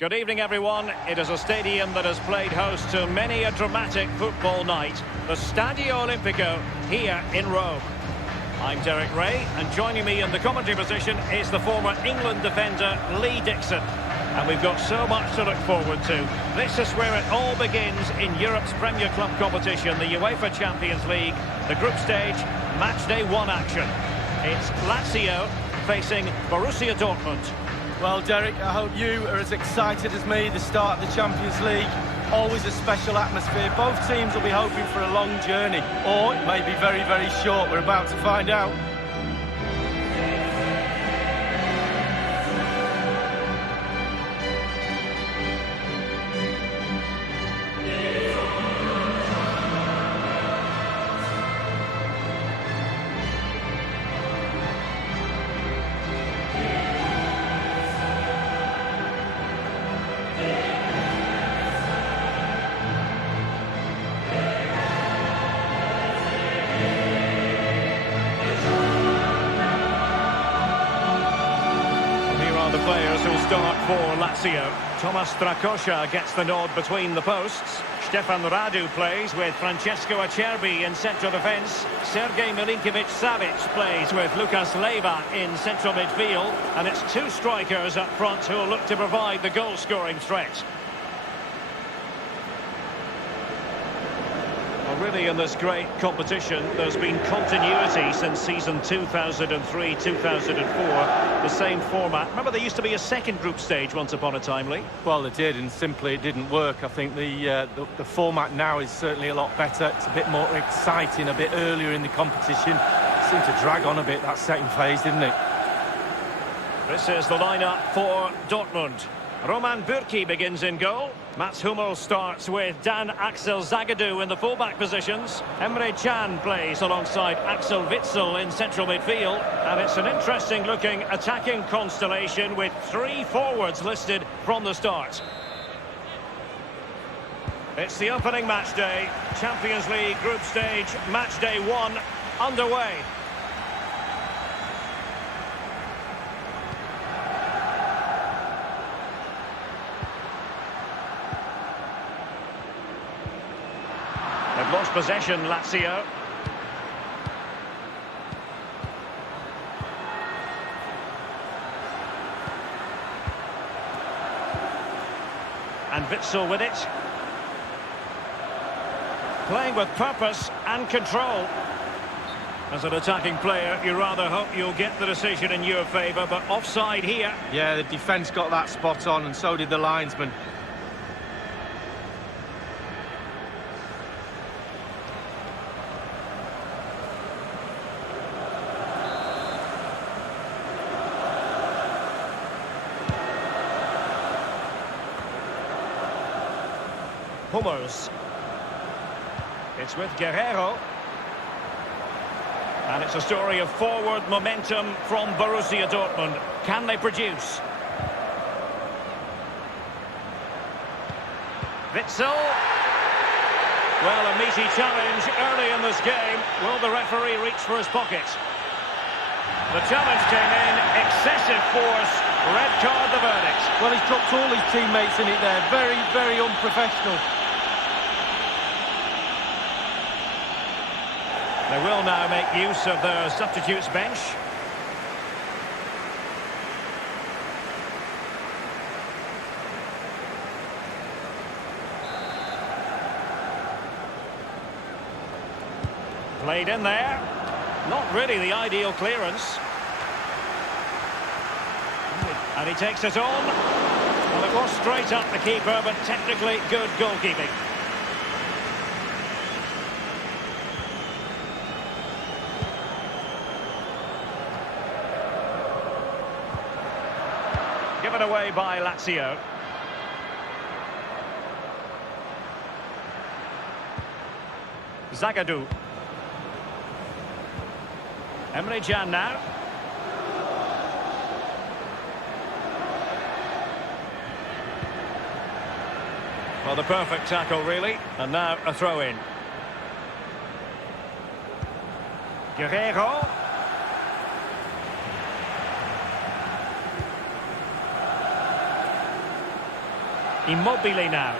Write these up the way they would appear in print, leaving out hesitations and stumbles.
Good evening, everyone. It is a stadium that has played host to many a dramatic football night. The Stadio Olimpico here in Rome. I'm Derek Ray, and joining me in the commentary position is the former England defender Lee Dixon. And we've got so much to look forward to. This is where it all begins in Europe's Premier Club competition, the UEFA Champions League, the group stage, match day 1 action. It's Lazio facing Borussia Dortmund. Well, Derek, I hope you are as excited as me. The start of the Champions League, always a special atmosphere. Both teams will be hoping for a long journey, or it may be very, very short. We're about to find out. Players who'll start for Lazio. Tomas Strakosha gets the nod between the posts. Stefan Radu plays with Francesco Acerbi in central defence. Sergej Milinkovic-Savic plays with Lucas Leiva in central midfield. And it's two strikers up front who'll look to provide the goal-scoring threat. Well, really, in this great competition, there's been continuity since season 2003-2004. The same format. Remember, there used to be a second group stage once upon a time, Lee? Well, it did, and simply it didn't work. I think the format now is certainly a lot better. It's a bit more exciting, a bit earlier in the competition. It seemed to drag on a bit, that second phase, didn't it? This is the lineup for Dortmund. Roman Bürki begins in goal. Mats Hummels starts with Dan Axel Zagadou in the fullback positions. Emre Can plays alongside Axel Witsel in central midfield. And it's an interesting looking attacking constellation with 3 forwards listed from the start. It's the opening match day. Champions League group stage, match day 1 underway. They've lost possession, Lazio. And Witsel with it. Playing with purpose and control. As an attacking player, you rather hope you'll get the decision in your favour, but offside here. Yeah, the defence got that spot on, and so did the linesman. Hummels. It's with Guerreiro. And it's a story of forward momentum from Borussia Dortmund. Can they produce? Witsel. Well, a meaty challenge early in this game. Will the referee reach for his pocket? The challenge came in, excessive force, red card the verdict. Well, he's dropped all his teammates in it there. Very, very unprofessional. They will now make use of their substitutes bench. Played in there. Not really the ideal clearance. And he takes it on. Well, it was straight up the keeper, but technically good goalkeeping. Given away by Lazio. Zagadou. Emre Can now. Well, the perfect tackle, really. And now a throw-in. Guerreiro. Immobile now.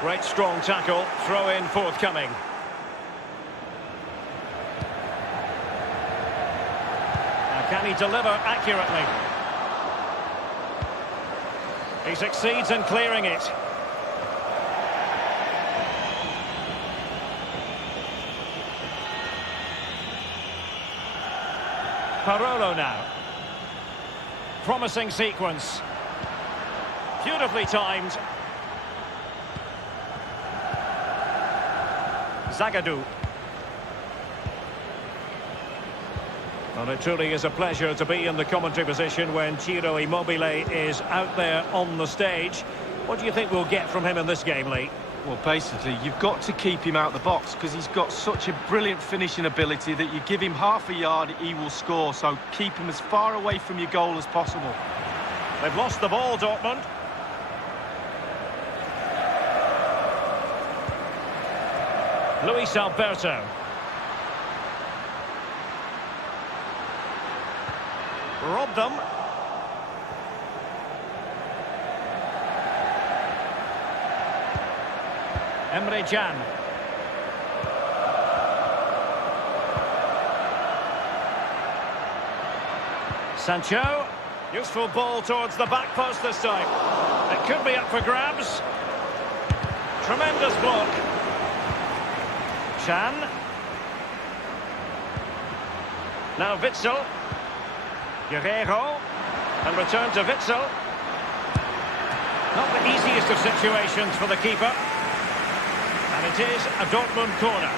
Great strong tackle, throw in forthcoming. Now can he deliver accurately? He succeeds in clearing it. Parolo now. Promising sequence. Beautifully timed. Zagadou. Well, it truly is a pleasure to be in the commentary position when Ciro Immobile is out there on the stage. What do you think we'll get from him in this game, Lee? Well, basically, you've got to keep him out the box because he's got such a brilliant finishing ability that you give him half a yard, he will score. So keep him as far away from your goal as possible. They've lost the ball, Dortmund. Luis Alberto. Robbed them. Emre Can. Sancho. Useful ball towards the back post this time. It could be up for grabs. Tremendous block. Can. Now Witsel. Guerreiro. And return to Witsel. Not the easiest of situations for the keeper. And it is a Dortmund corner.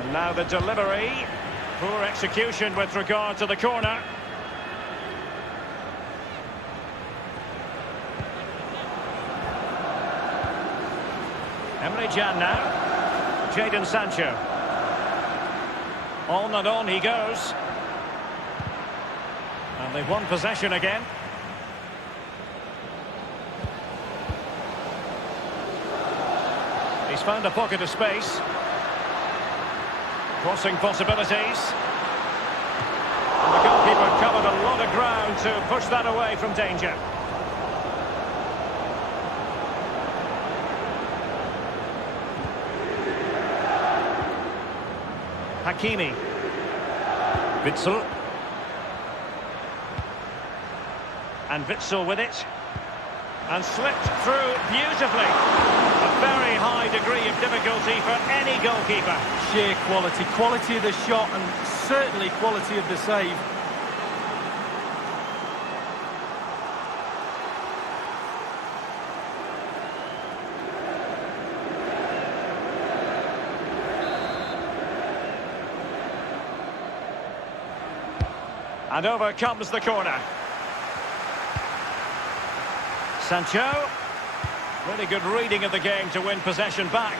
And now the delivery. Poor execution with regard to the corner. Emre Can now. Jadon Sancho. On and on he goes. And they've won possession again. He's found a pocket of space. Crossing possibilities. And the goalkeeper covered a lot of ground to push that away from danger. Hakimi. Witsel. And Witsel with it. And slipped through beautifully. A very high degree of difficulty for any goalkeeper. Sheer quality. Quality of the shot and certainly quality of the save. And over comes the corner. Sancho. Really good reading of the game to win possession back.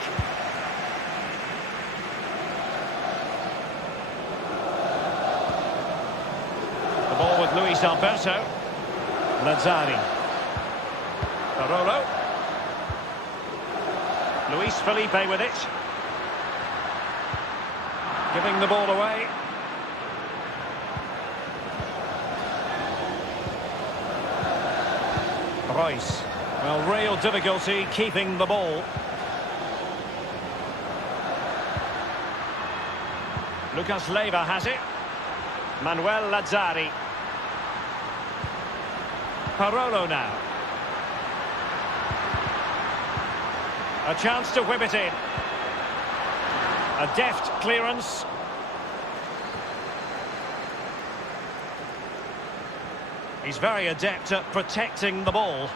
The ball with Luis Alberto. Lazzari. Parolo. Luis Felipe with it. Giving the ball away. Royce. Well, real difficulty keeping the ball. Lucas Leiva has it. Manuel Lazzari. Parolo now. A chance to whip it in. A deft clearance. He's very adept at protecting the ball.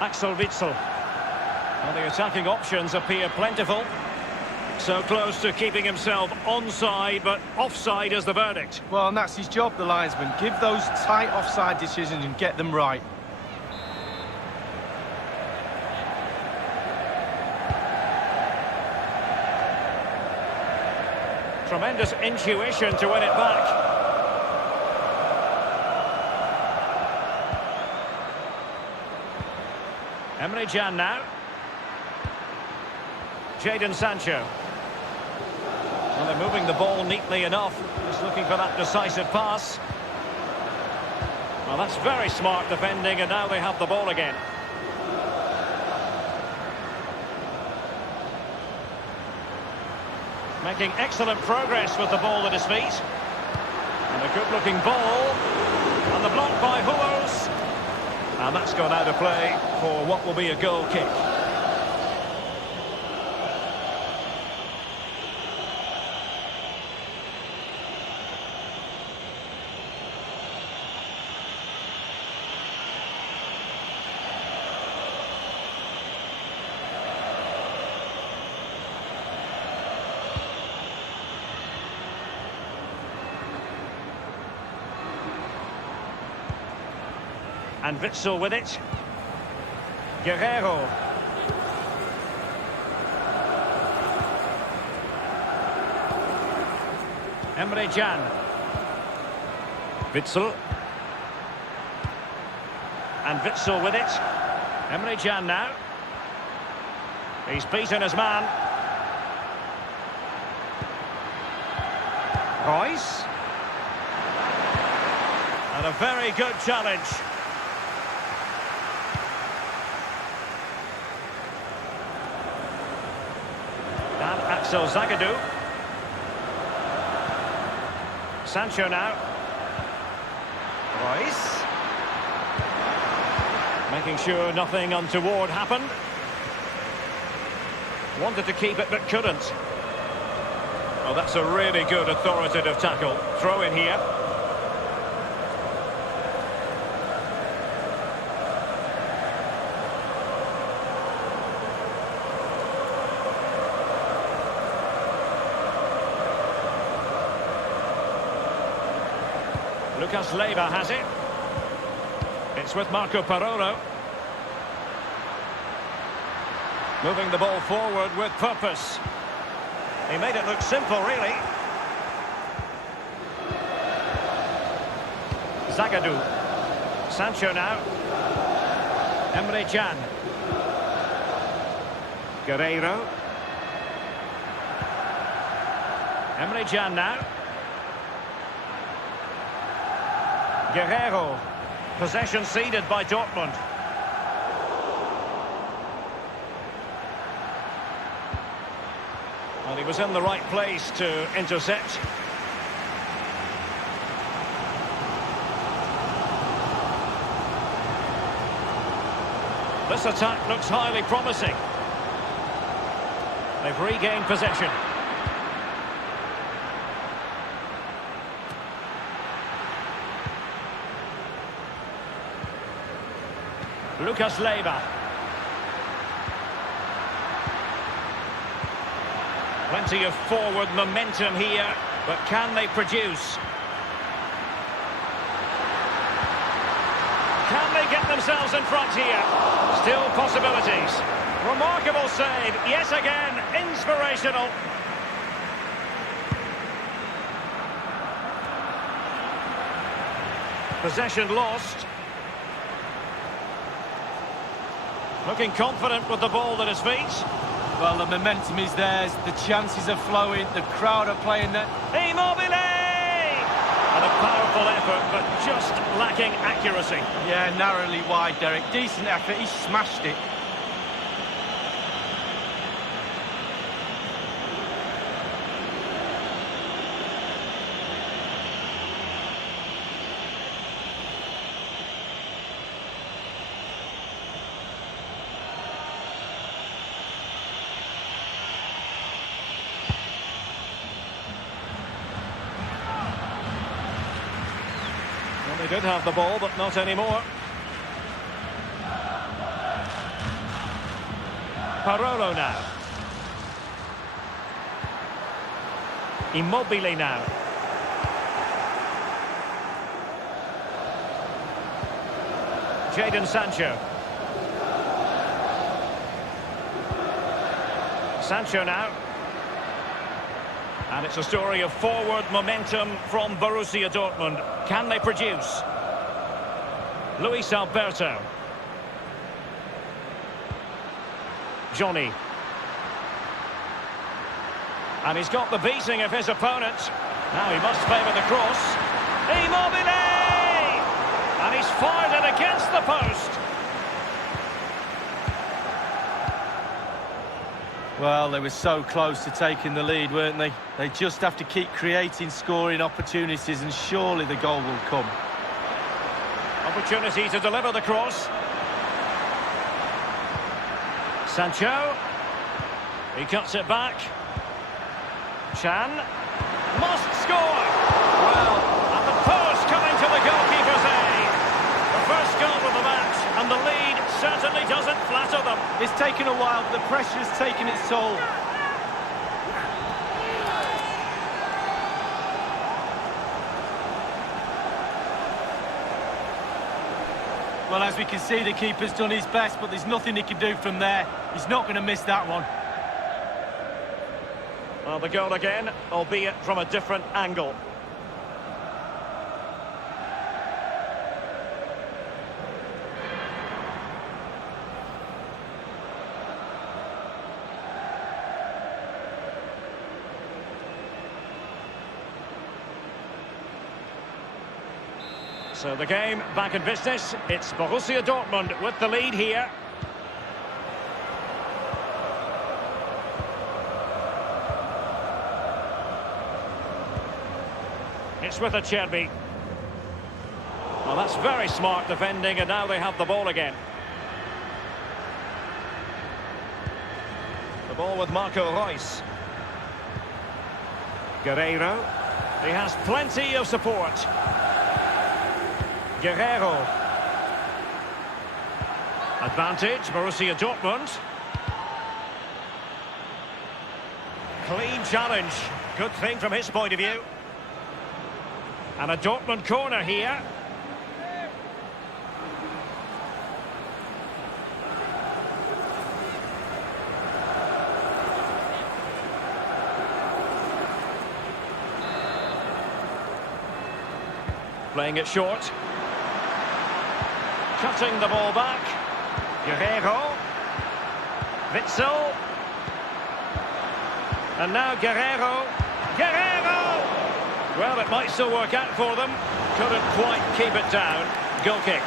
Axel Witsel. Well, the attacking options appear plentiful. So close to keeping himself onside, but offside is the verdict. Well, and that's his job, the linesman. Give those tight offside decisions and get them right. Tremendous intuition to win it back. Emre Can now. Jadon Sancho. Well, they're moving the ball neatly enough. Just looking for that decisive pass. Well, that's very smart defending, and now they have the ball again. Making excellent progress with the ball at his feet. And a good-looking ball. And the block by Hummels. And that's gone out of play for what will be a goal kick. And Witsel with it. Guerrero. Emre Can. Witsel. And Witsel with it. Emre Can now. He's beaten his man. Royce. And a very good challenge. And Axel Zagadou. Sancho now. Royce. Making sure nothing untoward happened. Wanted to keep it but couldn't. Oh, that's a really good authoritative tackle. Throw in here. Lucas Leiva has it. It's with Marco Parolo. Moving the ball forward with purpose. He made it look simple, really. Zagadou. Sancho now. Emre Can. Guerrero. Emre Can now. Guerrero. Possession ceded by Dortmund. Well, he was in the right place to intercept. This attack looks highly promising. They've regained possession. Lucas Leiva. Plenty of forward momentum here, but can they produce? Can they get themselves in front here? Still possibilities. Remarkable save, yet again, inspirational. Possession lost. Looking confident with the ball at his feet. Well, the momentum is theirs, the chances are flowing, the crowd are playing there. Immobile! And a powerful effort, but just lacking accuracy. Yeah, narrowly wide, Derek. Decent effort, he smashed it. They did have the ball, but not anymore. Parolo now. Immobile now. Jadon Sancho. Sancho now. And it's a story of forward momentum from Borussia Dortmund. Can they produce? Luis Alberto. Johnny. And he's got the beating of his opponent. Now he must favour the cross. Immobile! And he's fired it against the post. Well, they were so close to taking the lead, weren't they? They just have to keep creating scoring opportunities and surely the goal will come. Opportunity to deliver the cross. Sancho. He cuts it back. Chan. Must score! Well, and the post coming to the goalkeeper's aid. The first goal of the match, and the lead certainly doesn't flatter them. It's taken a while, but the pressure has taken its toll. Well, as we can see, the keeper's done his best, but there's nothing he can do from there. He's not going to miss that one. Well, the goal again, albeit from a different angle. So the game back in business. It's Borussia Dortmund with the lead here. It's with Acerbi. Well, that's very smart defending, and now they have the ball again. The ball with Marco Reus. Guerreiro. He has plenty of support. Guerreiro. Advantage, Borussia Dortmund. Clean challenge. Good thing from his point of view. And a Dortmund corner here. Playing it short. Cutting the ball back. Guerreiro. Witsel. And now Guerreiro. Guerreiro! Well, it might still work out for them. Couldn't quite keep it down. Goal kick.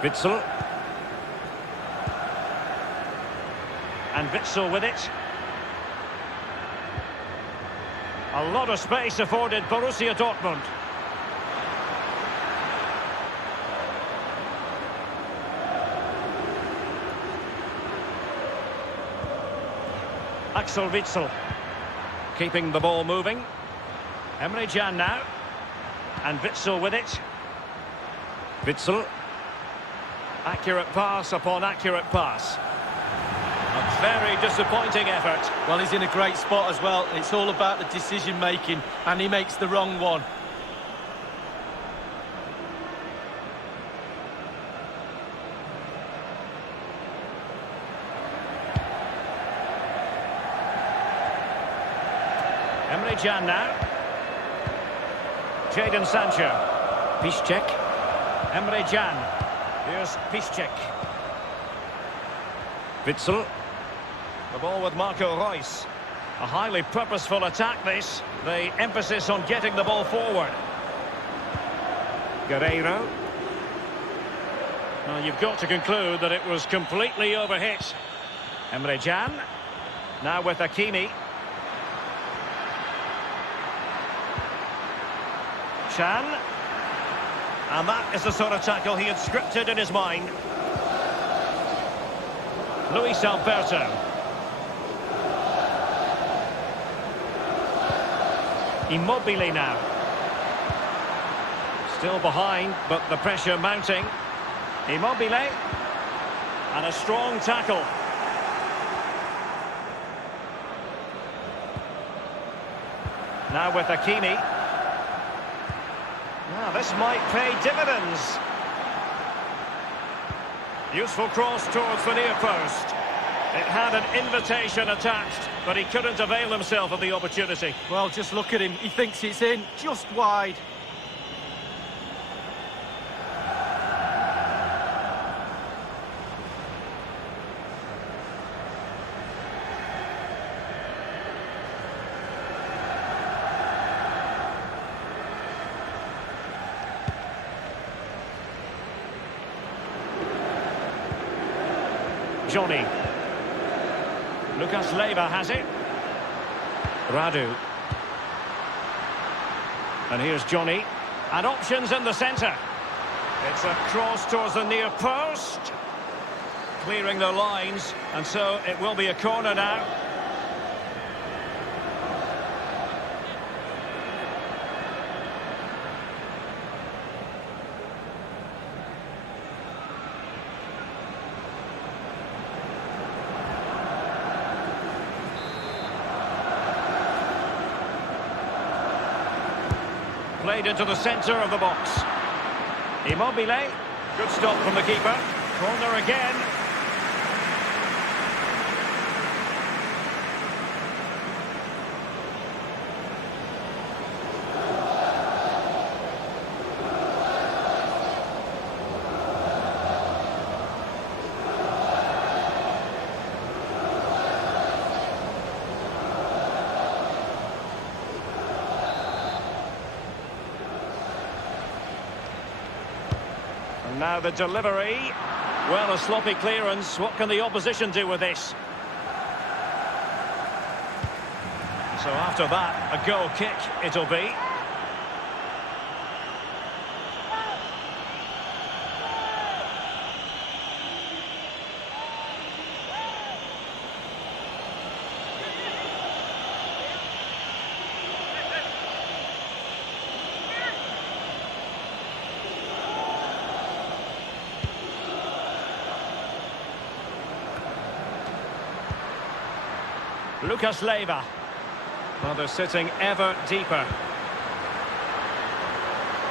Witsel. And Witsel with it. A lot of space afforded Borussia Dortmund. Axel Witsel. Keeping the ball moving. Emre Can now. And Witsel with it. Witsel. Accurate pass upon accurate pass. A very disappointing effort. Well, he's in a great spot as well. It's all about the decision-making, and he makes the wrong one. Emre Can now. Jadon Sancho. Piszczek. Emre Can. Here's Piszczek. Witsel. The ball with Marco Reus. A highly purposeful attack this. The emphasis on getting the ball forward. Guerreiro. Well, you've got to conclude that it was completely overhit. Emre Can. Now with Hakimi. Can. And that is the sort of tackle he had scripted in his mind. Luis Alberto. Immobile now. Still behind, but the pressure mounting. Immobile. And a strong tackle. Now with Hakimi. Now this might pay dividends. Useful cross towards the near post. It had an invitation attached, but he couldn't avail himself of the opportunity. Well, just look at him. He thinks it's in, just wide. Johnny. Lucas Leiva has it. Radu. And here's Johnny. And options in the centre. It's a cross towards the near post. Clearing the lines. And so it will be a corner now. Played into the centre of the box. Immobile. Good stop from the keeper. Corner again. And now the delivery. Well, a sloppy clearance. What can the opposition do with this? So after that, a goal kick it'll be. Lucas Leiva. Well, they're sitting ever deeper.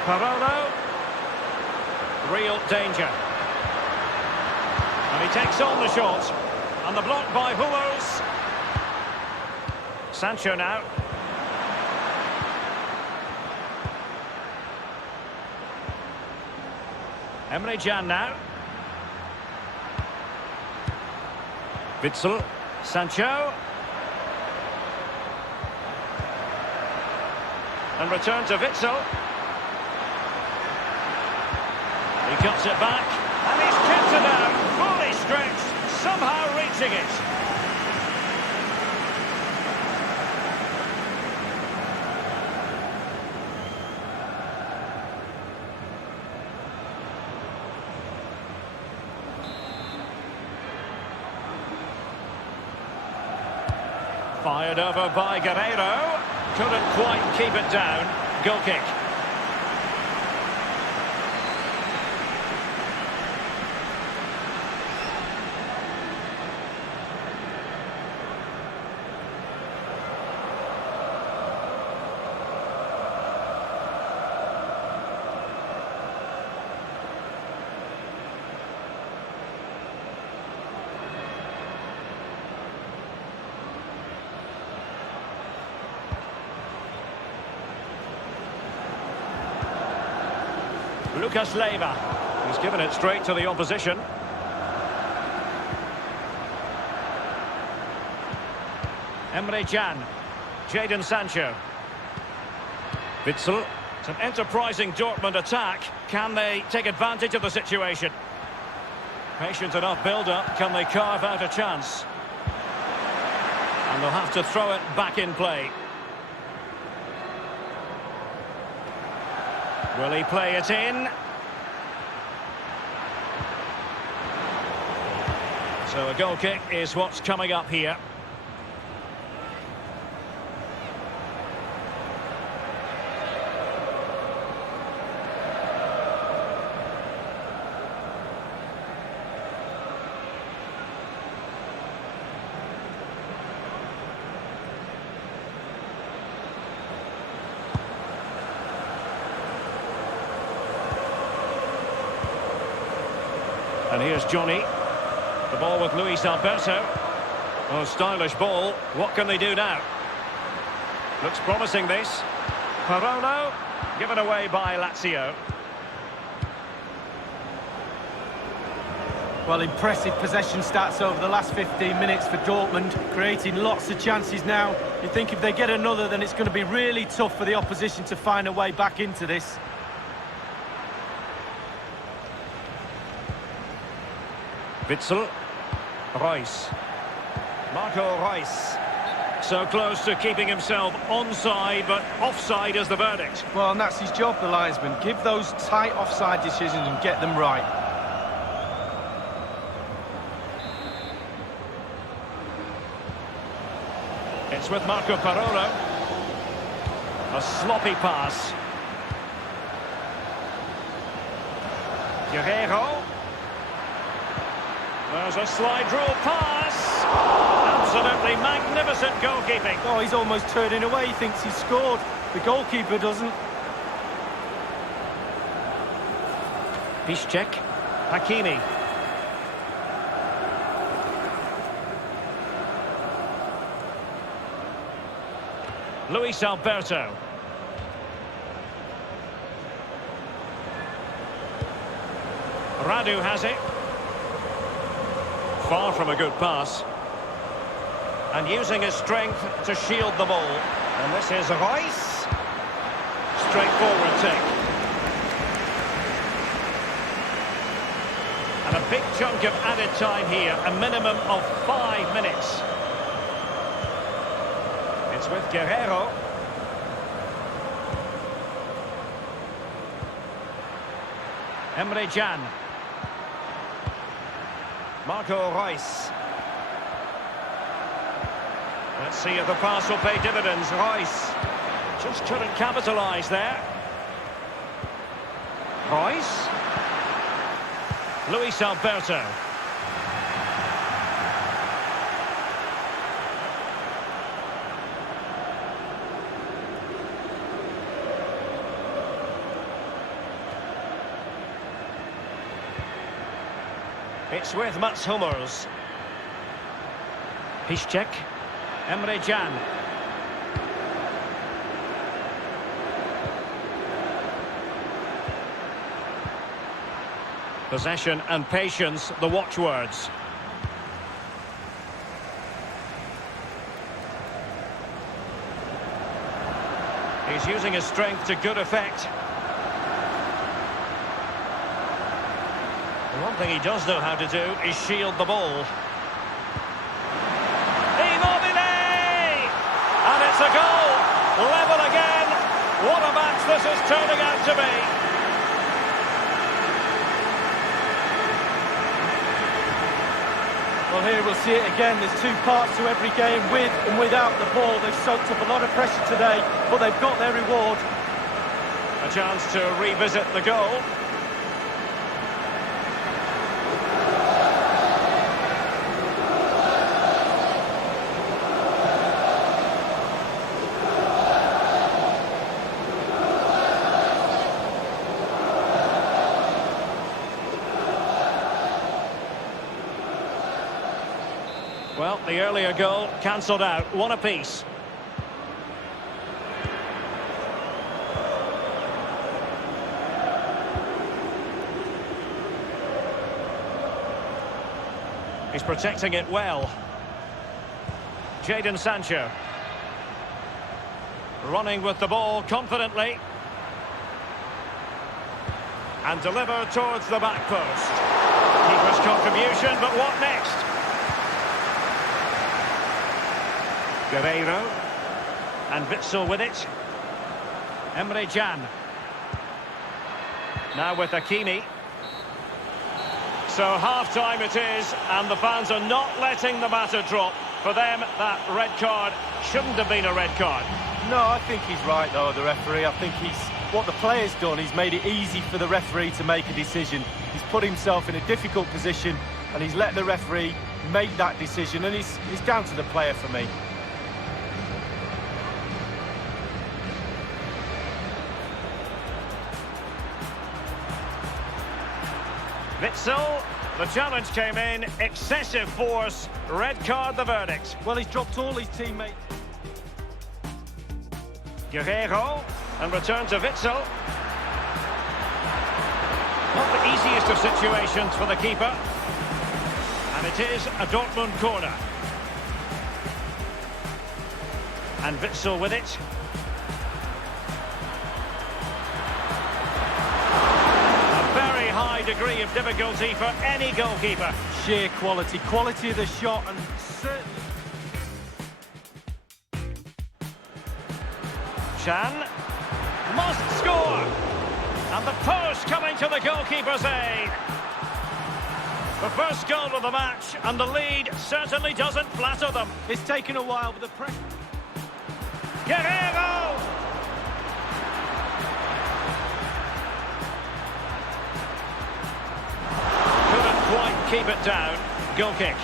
Parolo. Real danger. And he takes on the shot. And the block by Hummels. Sancho now. Emre Can now. Witsel. Sancho. And return to Witsel. He cuts it back. And he's kept it out. Fully stretched. Somehow reaching it. Fired over by Guerreiro. Couldn't quite keep it down. Goal kick. Lucas Leiva. He's given it straight to the opposition. Emre Can. Jadon Sancho. Witsel. It's an enterprising Dortmund attack. Can they take advantage of the situation? Patient enough build-up. Can they carve out a chance? And they'll have to throw it back in play. Will he play it in? So a goal kick is what's coming up here. And here's Johnny. The ball with Luis Alberto. Oh, stylish ball. What can they do now? Looks promising, this. Parono, given away by Lazio. Well, impressive possession stats over the last 15 minutes for Dortmund, creating lots of chances now. You think if they get another, then it's going to be really tough for the opposition to find a way back into this. Witsel. Reus. Marco Reus. So close to keeping himself onside, but offside is the verdict. Well, and that's his job, the linesman. Give those tight offside decisions and get them right. It's with Marco Parono. A sloppy pass. Guerreiro. There's a slide rule pass. Absolutely magnificent goalkeeping. Oh, he's almost turning away. He thinks he's scored. The goalkeeper doesn't. Piszczek. Hakimi. Luis Alberto. Radu has it. Far from a good pass. And using his strength to shield the ball. And this is Reus. Straightforward take. And a big chunk of added time here. A minimum of 5 minutes. It's with Guerreiro. Emre Can. Marco Reus. Let's see if the pass will pay dividends. Reus just couldn't capitalise there. Reus. Luis Alberto. It's with Mats Hummels. Piszczek. Emre Can. Possession and patience, the watchwords. He's using his strength to good effect. The one thing he does know how to do is shield the ball. Immobile! And it's a goal! Level again! What a match this is turning out to be! Well, here we'll see it again. There's two parts to every game, with and without the ball. They've soaked up a lot of pressure today, but they've got their reward. A chance to revisit the goal. Well, the earlier goal cancelled out. One apiece. He's protecting it well. Jadon Sancho. Running with the ball confidently. And delivered towards the back post. Keeper's contribution, but what next? Guerreiro. And Witsel with it. Emre Can. Now with Hakimi. So half-time it is, and the fans are not letting the matter drop. For them, that red card shouldn't have been a red card. No, I think he's right, though, the referee. I think what the player's done, he's made it easy for the referee to make a decision. He's put himself in a difficult position, and he's let the referee make that decision, and it's down to the player for me. Witsel, The challenge came in, excessive force, red card the verdict. Well, he's dropped all his teammates. Guerrero, and return to Witsel. Not the easiest of situations for the keeper. And it is a Dortmund corner. And Witsel with it. A very high degree of difficulty for any goalkeeper. Sheer quality of the shot, and certainly... Chan must score. And the post coming to the goalkeeper's aid. The first goal of the match, and the lead certainly doesn't flatter them. It's taken a while, but the press... Guerrero! Couldn't quite keep it down. Goal kick.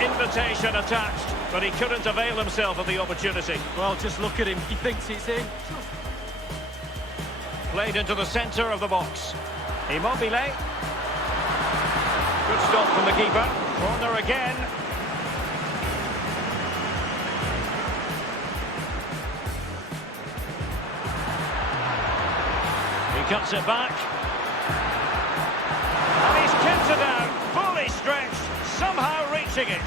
Invitation attached, but he couldn't avail himself of the opportunity. Well, just look at him. He thinks it's in. Played into the centre of the box. Immobile. Good stop from the keeper. Corner again. He cuts it back. And he's kept it out, fully stretched, somehow reaching it.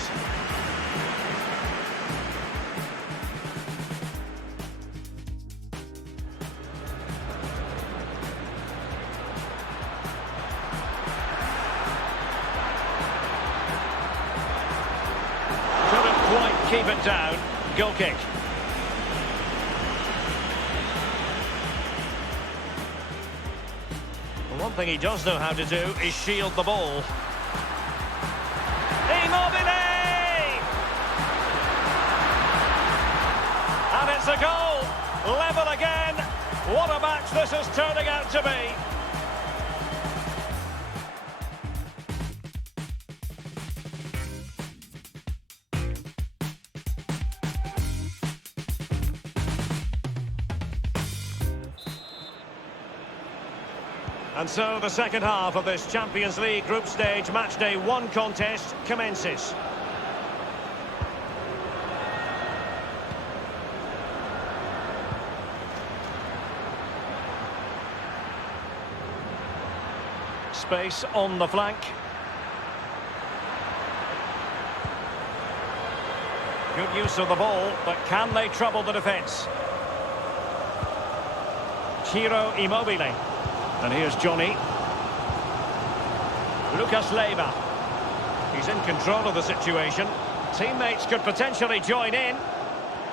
Keep it down. Goal kick. Well, one thing he does know how to do is shield the ball. Immobile! And it's a goal. Level again. What a match this is turning out to be. And so the second half of this Champions League group stage matchday 1 contest commences. Space on the flank. Good use of the ball, but can they trouble the defence? Ciro Immobile. And here's Johnny. Lucas Leiva. He's in control of the situation. Teammates could potentially join in.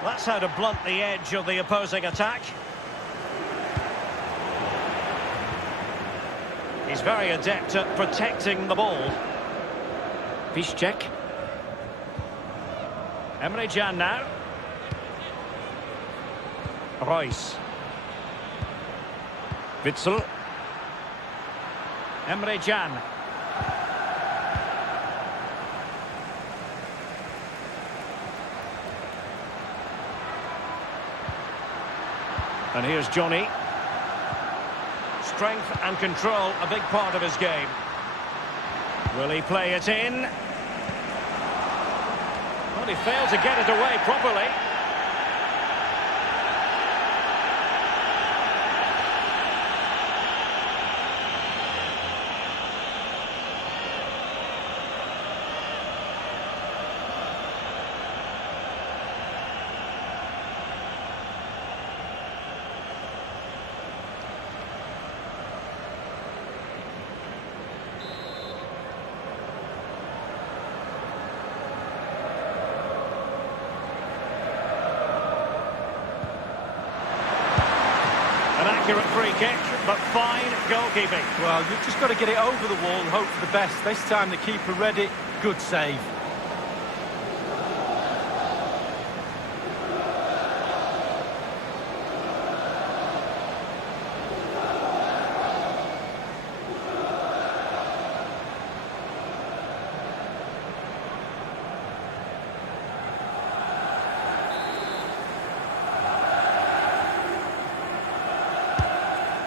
That's how to blunt the edge of the opposing attack. He's very adept at protecting the ball. Piszczek. Emre Can now. Royce. Witsel. Emre Can. And here's Johnny. Strength and control, a big part of his game. Will he play it in? Well, he failed to get it away properly. Accurate free kick, but fine goalkeeping. Well, you've just got to get it over the wall and hope for the best. This time the keeper read it. Good save.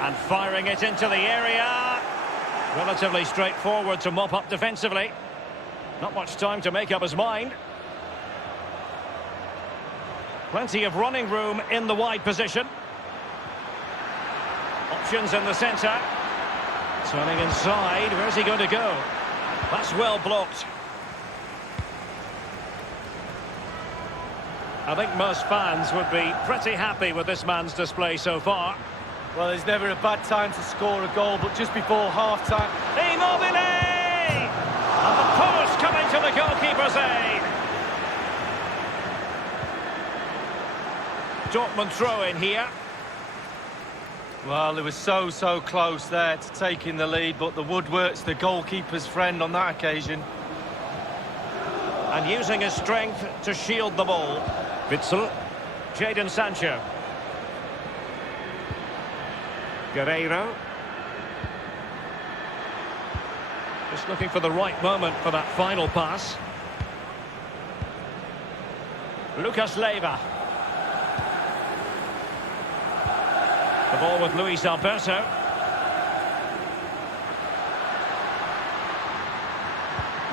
And firing it into the area. Relatively straightforward to mop up defensively. Not much time to make up his mind. Plenty of running room in the wide position. Options in the centre. Turning inside. Where's he going to go? That's well blocked. I think most fans would be pretty happy with this man's display so far. Well, there's never a bad time to score a goal, but just before half-time... Immobile! And the post coming to the goalkeeper's aid. Dortmund throw in here. Well, they were so close there to taking the lead, but the woodwork's the goalkeeper's friend on that occasion. And using his strength to shield the ball. Witsel. Jadon Sancho. Guerreiro. Just looking for the right moment for that final pass. Lucas Leiva. The ball with Luis Alberto.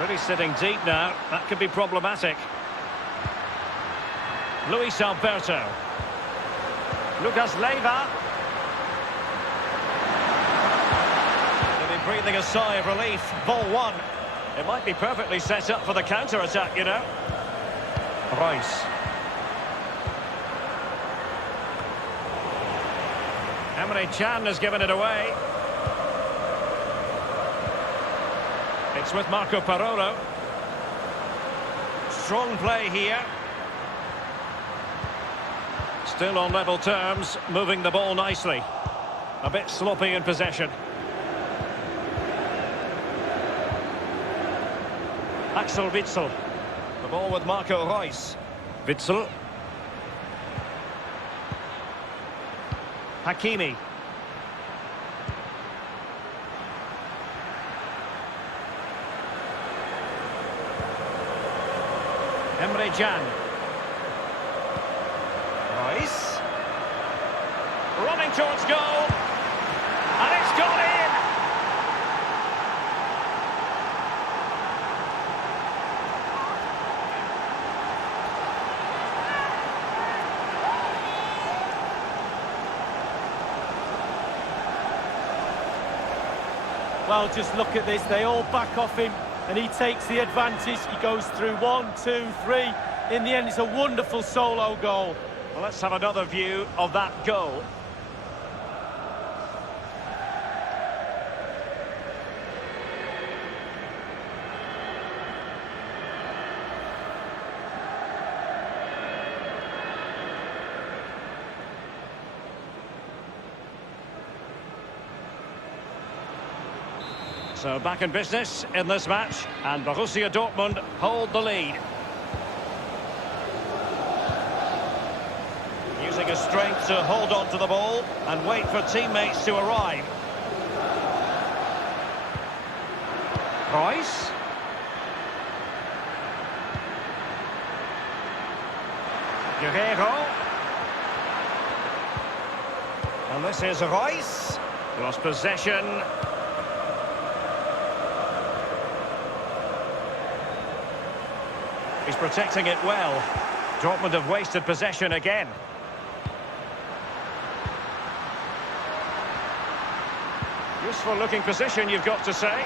Really sitting deep now. That could be problematic. Luis Alberto. Lucas Leiva. They've been breathing a sigh of relief. Ball one. It might be perfectly set up for the counter-attack, you know. Royce. Emre Can has given it away. It's with Marco Parolo. Strong play here. Still on level terms, moving the ball nicely. A bit sloppy in possession. Axel Witsel. The ball with Marco Reus. Witsel. Hakimi. Emre Can. Reus. Running towards goal. And it's gone in! Well, just look at this. They all back off him, and he takes the advantage. He goes through 1, 2, 3. In the end, it's a wonderful solo goal. Well, let's have another view of that goal. So back in business in this match, and Borussia Dortmund hold the lead. Using his strength to hold on to the ball and wait for teammates to arrive. Reus. Guerreiro. And this is Reus. Lost possession. He's protecting it well. Dortmund have wasted possession again. Useful looking position, you've got to say.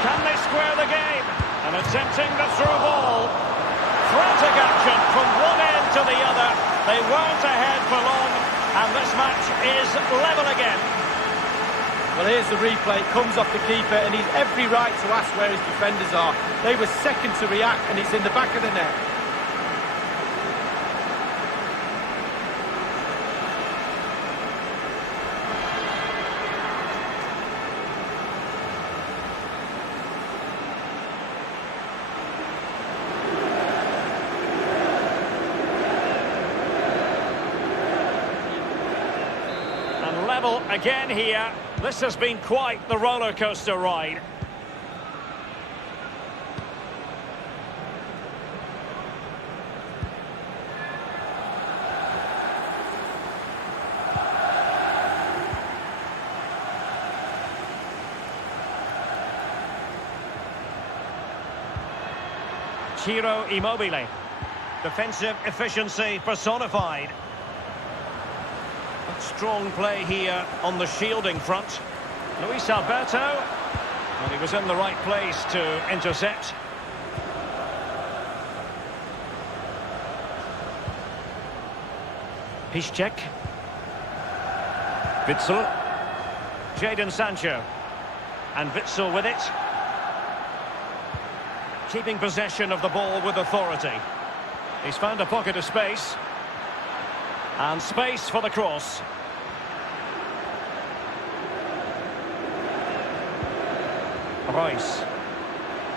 Can they square the game? And attempting the through ball. Frantic action from one end to the other. They weren't ahead for long, and this match is level again. Well, here's the replay. It comes off the keeper, and he's every right to ask where his defenders are. They were second to react, and it's in the back of the net. And level again here. This has been quite the roller coaster ride. Ciro Immobile. Defensive efficiency personified. Strong play here on the shielding front. Luis Alberto. And he was in the right place to intercept. Piszczek. Witsel. Jadon Sancho. And Witsel with it. Keeping possession of the ball with authority. He's found a pocket of space. And space for the cross. Reus.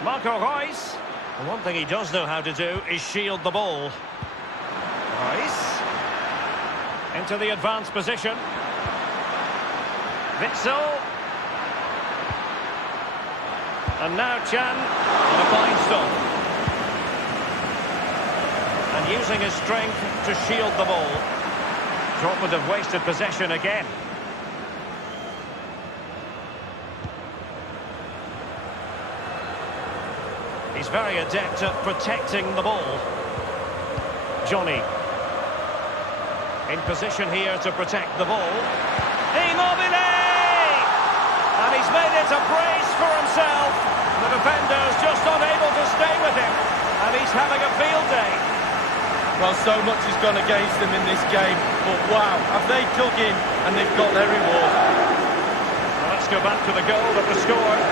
Marco Reus. The one thing he does know how to do is shield the ball. Reus. Into the advanced position. Witsel. And now Can on a fine stop. And using his strength to shield the ball. Dortmund have wasted possession again. He's very adept at protecting the ball. Johnny. In position here to protect the ball. Immobile! And he's made it a brace for himself. The defender's just unable to stay with him. And he's having a field day. Well, so much has gone against them in this game. But wow, have they dug in and they've got their reward. Well, let's go back to the goal that was scored.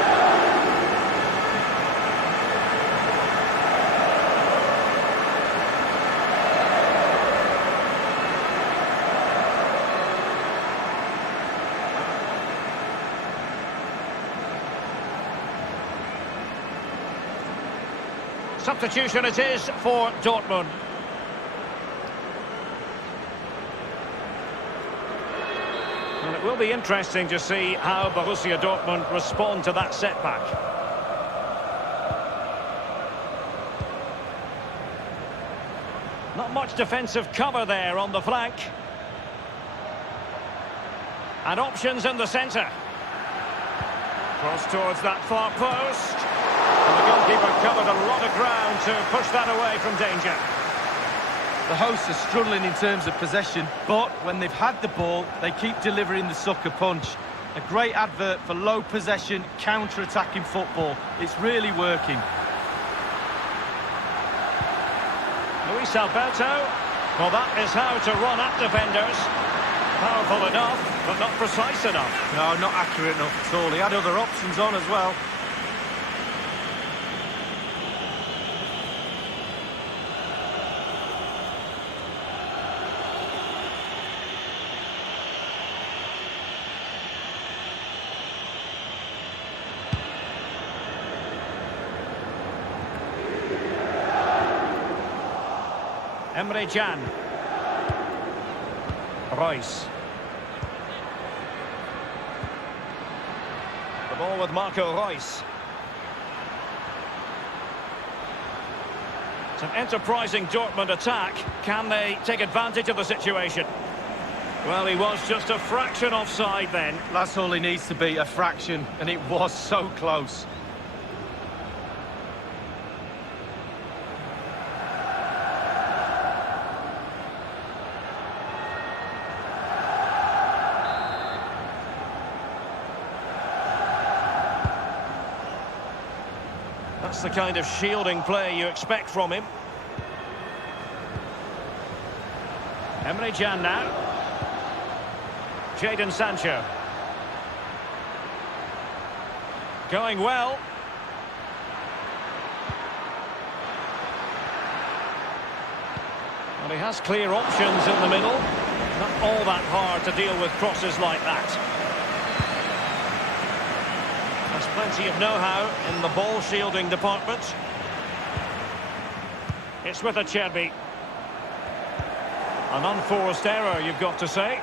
Substitution it is for Dortmund. Well, it will be interesting to see how Borussia Dortmund respond to that setback. Not much defensive cover there on the flank. And options in the centre. Cross towards that far post. And the goalkeeper covered a lot of ground to push that away from danger. The hosts are struggling in terms of possession, but when they've had the ball, they keep delivering the sucker punch. A great advert for low possession, counter-attacking football. It's really working. Luis Alberto. Well, that is how to run at defenders. Powerful enough, but not precise enough. No, not accurate enough at all. He had other options on as well. Emre Can. Reus. The ball with Marco Reus. It's an enterprising Dortmund attack. Can they take advantage of the situation? Well, he was just a fraction offside then. That's all he needs to be, a fraction, and it was so close. That's the kind of shielding play you expect from him. Emre Can now. Jadon Sancho. Going well. Well, he has clear options in the middle. Not all that hard to deal with crosses like that. There's plenty of know-how in the ball shielding department. It's with Acerbi. An unforced error, you've got to say.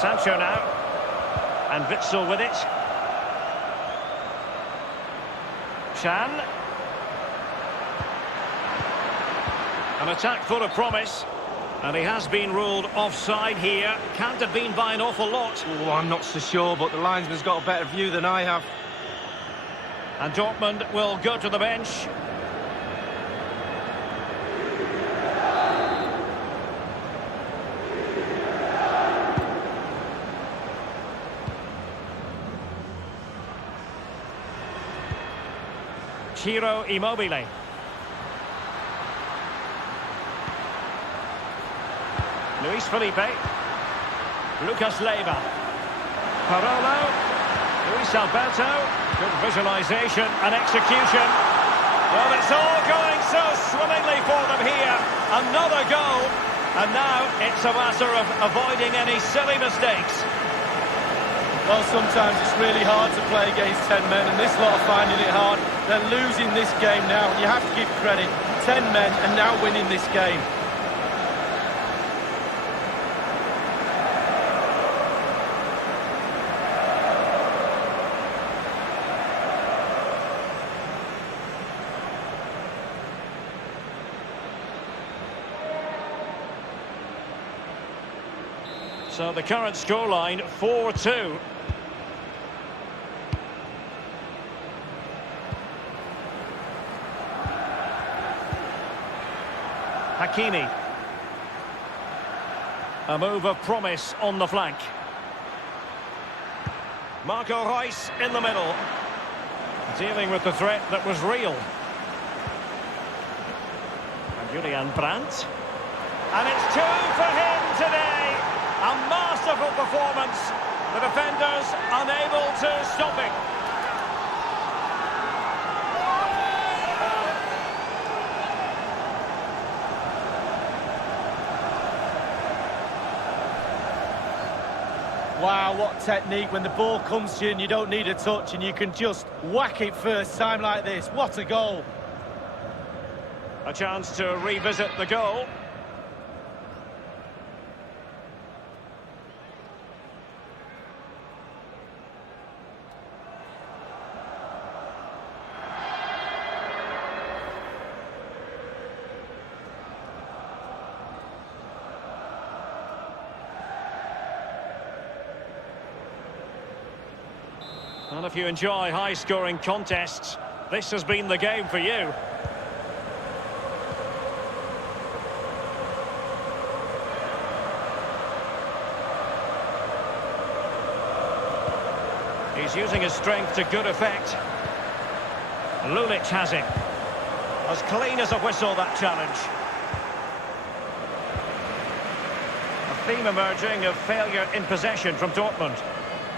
Sancho now. And Witsel with it. Can. An attack full of promise. And he has been ruled offside here. Can't have been by an awful lot. Oh, I'm not so sure, but the linesman's got a better view than I have. And Dortmund will go to the bench. Ciro Immobile. Luis Felipe. Lucas Leiva. Parolo. Luis Alberto. Good visualisation and execution. Well, it's all going so swimmingly for them here. Another goal. And now it's a matter of avoiding any silly mistakes. Well, sometimes it's really hard to play against 10 men, and this lot are finding it hard. They're losing this game now, and you have to give credit. 10 men and now winning this game. So the current scoreline, 4-2. Hakimi. A move of promise on the flank. Marco Reus in the middle. Dealing with the threat that was real. And Julian Brandt. And it's 2 for him today. A masterful performance. The defenders unable to stop it. Wow, what technique. When the ball comes to you and you don't need a touch and you can just whack it first time like this. What a goal. A chance to revisit the goal. Well, if you enjoy high-scoring contests, this has been the game for you. He's using his strength to good effect. Lulic has it. As clean as a whistle, that challenge. A theme emerging of failure in possession from Dortmund.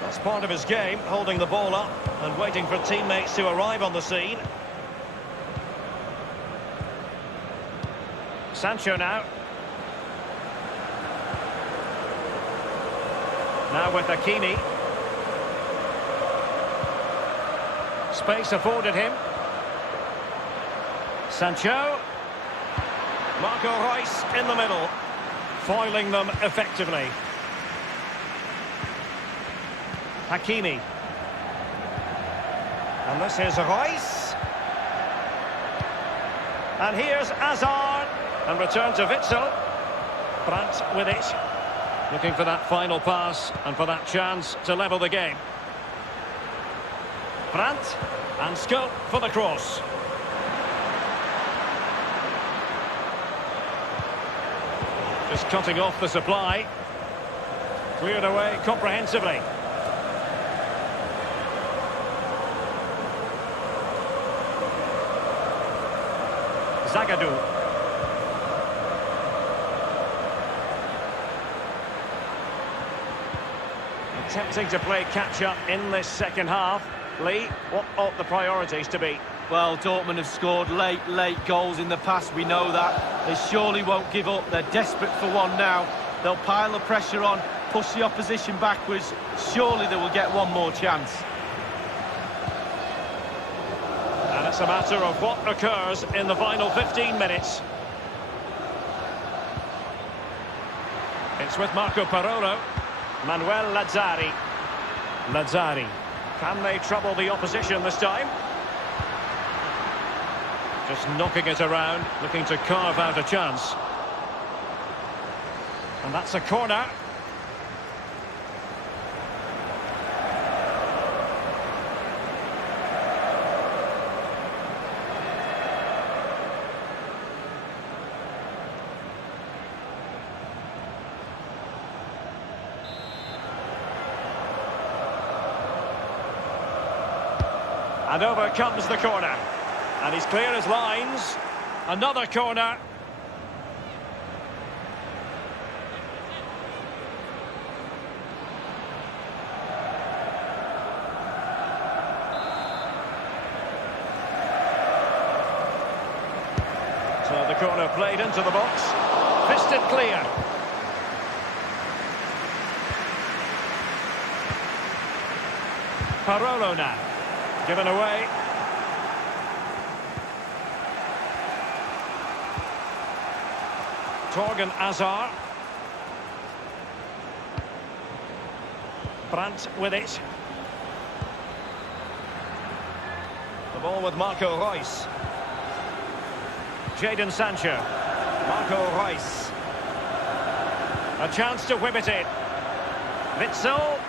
That's part of his game, holding the ball up and waiting for teammates to arrive on the scene. Sancho now. Now with Hakimi. Space afforded him. Sancho. Marco Reus in the middle, foiling them effectively. Hakimi. And this is Reus. And here's Hazard. And return to Witsel. Brandt with it. Looking for that final pass and for that chance to level the game. Brandt. And scope for the cross. Just cutting off the supply. Cleared away comprehensively. Zagadou. Attempting to play catch-up in this second half. Lee, what ought the priorities to be? Well, Dortmund have scored late goals in the past, we know that. They surely won't give up, they're desperate for one now. They'll pile the pressure on, push the opposition backwards. Surely they will get one more chance. And it's a matter of what occurs in the final 15 minutes. It's with Marco Parolo. Manuel Lazzari. Lazzari. Can they trouble the opposition this time? Just knocking it around, looking to carve out a chance. And that's a corner. And over comes the corner. And he's clear as lines. Another corner. So the corner played into the box. Fisted clear. Parolo now. Given away. Torgan Azar. Brandt with it. The ball with Marco Reus. Jadon Sancho. Marco Reus. A chance to whip it in. Witsel.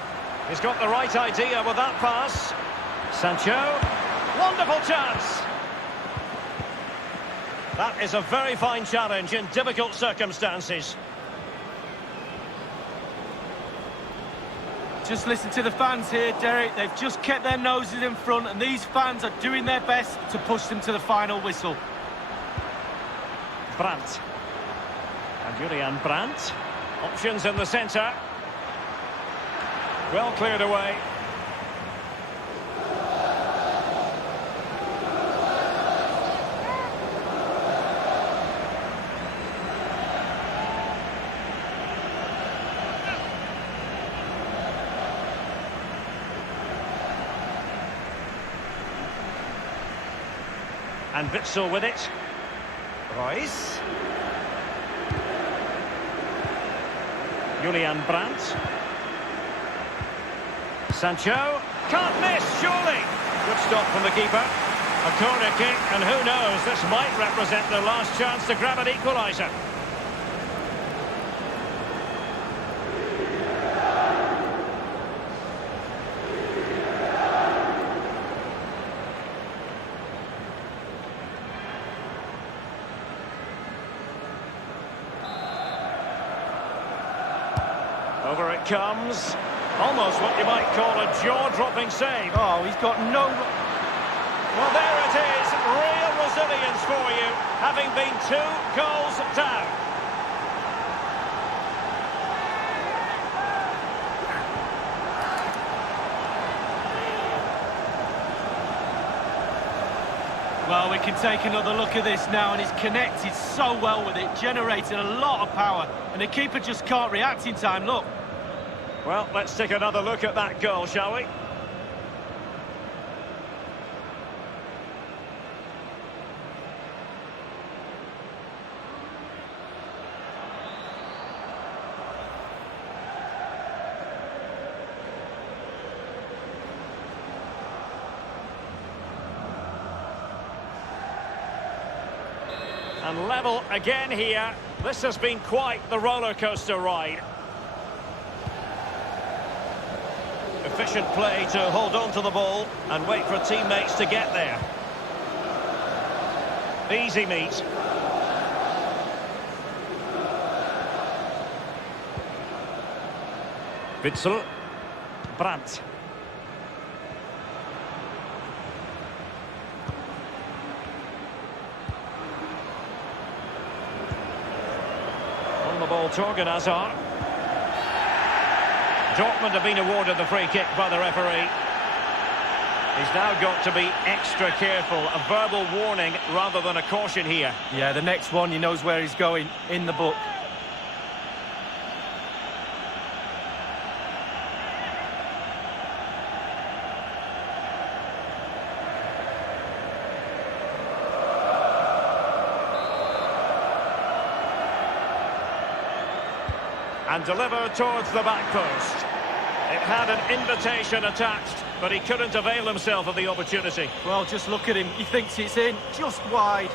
He's got the right idea with that pass. Sancho. Wonderful chance. That is a very fine challenge in difficult circumstances. Just listen to the fans here, Derek. They've just kept their noses in front, and these fans are doing their best to push them to the final whistle. Brandt. And Julian Brandt. Options in the centre. Well cleared away. And Witsel with it. Reus. Julian Brandt. Sancho. Can't miss, surely. Good stop from the keeper. A corner kick, and who knows, this might represent their last chance to grab an equaliser. Over it comes. Almost what you might call a jaw-dropping save. Oh, he's got no... Well, there it is. Real resilience for you, having been 2 goals down. Well, we can take another look at this now, and he's connected so well with it, generated a lot of power, and the keeper just can't react in time. Look. Well, let's take another look at that goal, shall we? And level again here. This has been quite the roller coaster ride. Efficient play to hold on to the ball and wait for teammates to get there. Easy meet. Witsel. Brandt. On the ball, Torgan Azar. Dortmund have been awarded the free kick by the referee. He's now got to be extra careful. A verbal warning rather than a caution here. Yeah, the next one, he knows where he's going, in the book. And delivered towards the back post. It had an invitation attached, but he couldn't avail himself of the opportunity. Well, just look at him. He thinks it's in, just wide.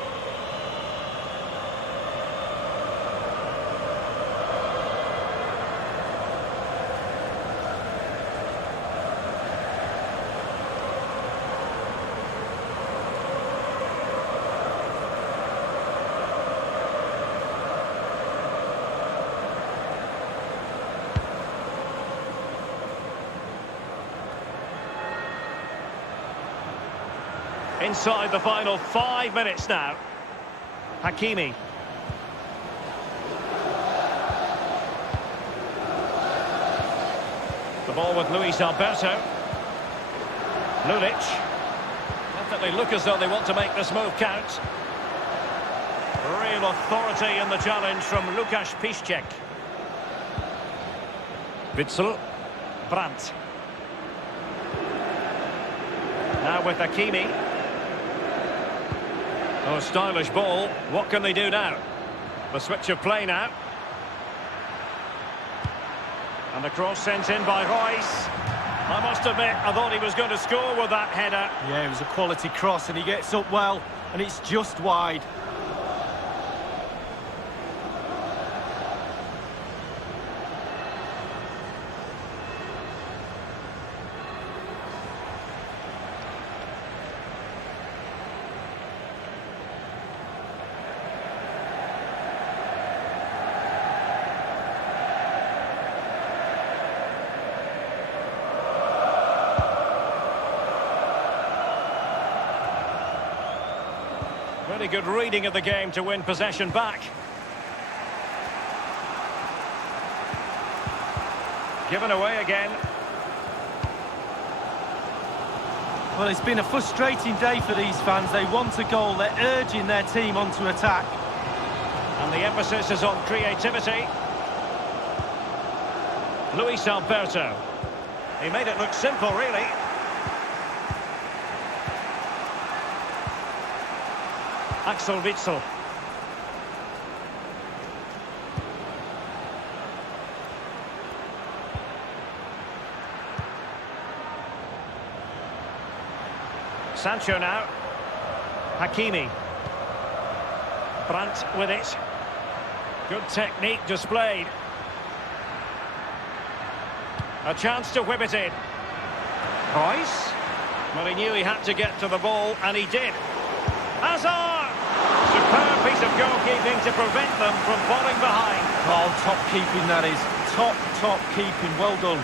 Inside the final 5 minutes now. Hakimi. The ball with Luis Alberto. Lulic. Definitely look as though they want to make this move count. Real authority in the challenge from Łukasz Piszczek. Witsel. Brandt. Now with Hakimi. Oh, stylish ball. What can they do now? The switch of play now. And the cross sent in by Royce. I must admit, I thought he was going to score with that header. Yeah, it was a quality cross and he gets up well, and it's just wide. Really good reading of the game to win possession back. Given away again. Well, it's been a frustrating day for these fans. They want a goal. They're urging their team onto attack. And the emphasis is on creativity. Luis Alberto. He made it look simple, really. Axel Witsel. Sancho now. Hakimi. Brandt with it. Good technique displayed. A chance to whip it in. Royce. Well, he knew he had to get to the ball, and he did. Hazard! Superb piece of goalkeeping to prevent them from falling behind. Oh, top keeping that is. Top keeping. Well done.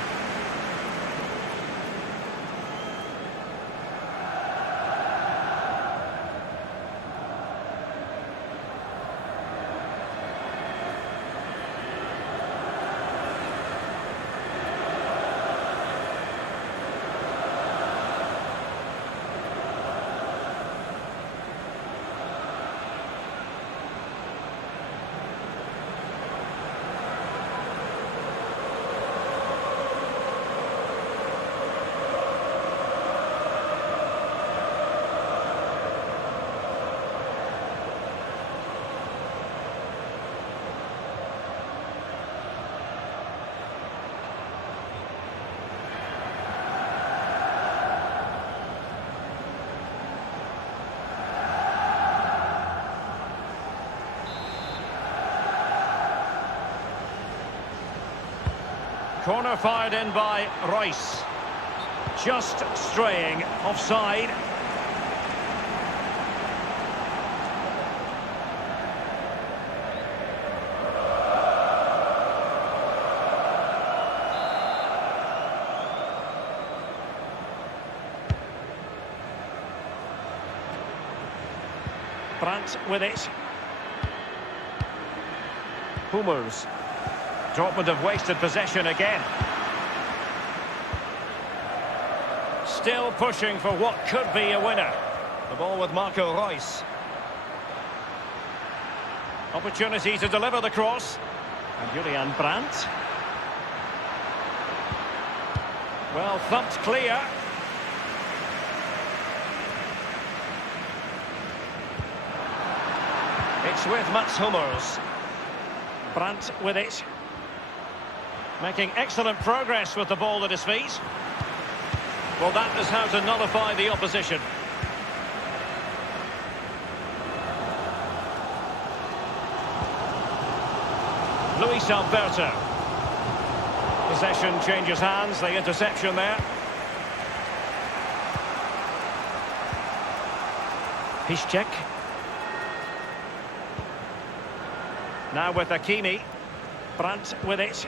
Corner fired in by Royce. Just straying offside. Brandt with it. Hummels. Dortmund have wasted possession again. Still pushing for what could be a winner. The ball with Marco Reus. Opportunity to deliver the cross. And Julian Brandt. Well, thumped clear. It's with Mats Hummels. Brandt with it. Making excellent progress with the ball at his feet. Well, that is how to nullify the opposition. Luis Alberto. Possession changes hands, the interception there. Piszczek. Now with Hakimi. Brandt with it.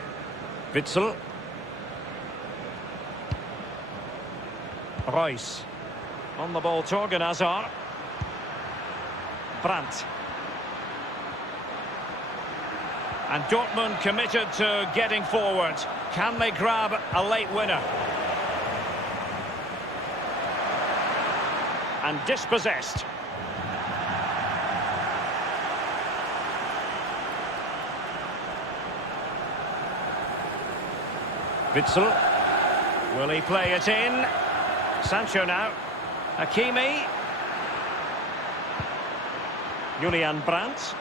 Witsel. Royce. On the ball, Torgan Hazard. Brandt. And Dortmund committed to getting forward. Can they grab a late winner? And dispossessed. Witsel. Will he play it in? Sancho now. Hakimi. Julian Brandt.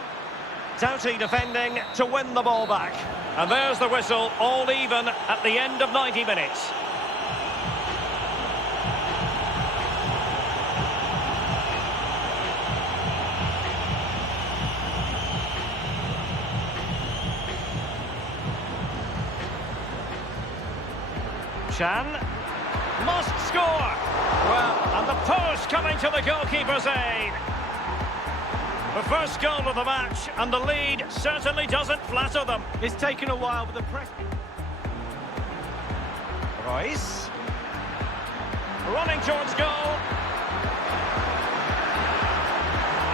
Doughty defending to win the ball back. And there's the whistle, all even at the end of 90 minutes. Chan must score. Well, and the post coming to the goalkeeper's aid. The first goal of the match, and the lead certainly doesn't flatter them. It's taken a while, but the press... Royce. Running towards goal.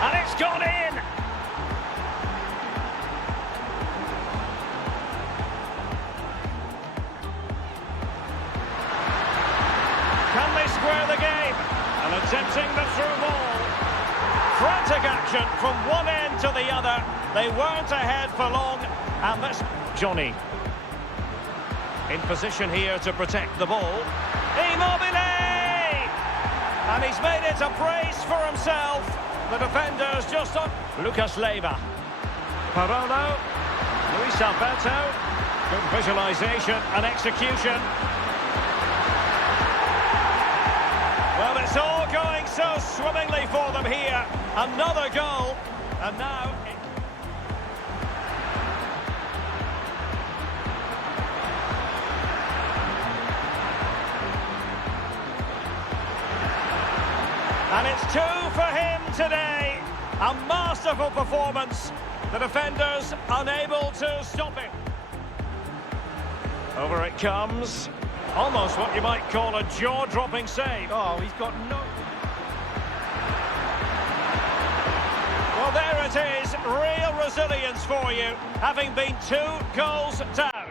And it's gone in. Can they square the game? And attempting the through ball. Frantic action from one end to the other. They weren't ahead for long. And this... Johnny. In position here to protect the ball. Immobile! And he's made it a brace for himself. The defender's just on... Lucas Leiva. Parolo. Luis Alberto. Good visualisation and execution. Well, it's all going so swimmingly for them here. Another goal, and now... And it's 2 for him today. A masterful performance. The defenders unable to stop him. Over it comes. Almost what you might call a jaw-dropping save. Oh, he's got no... Well, there it is. Real resilience for you, having been 2 goals down.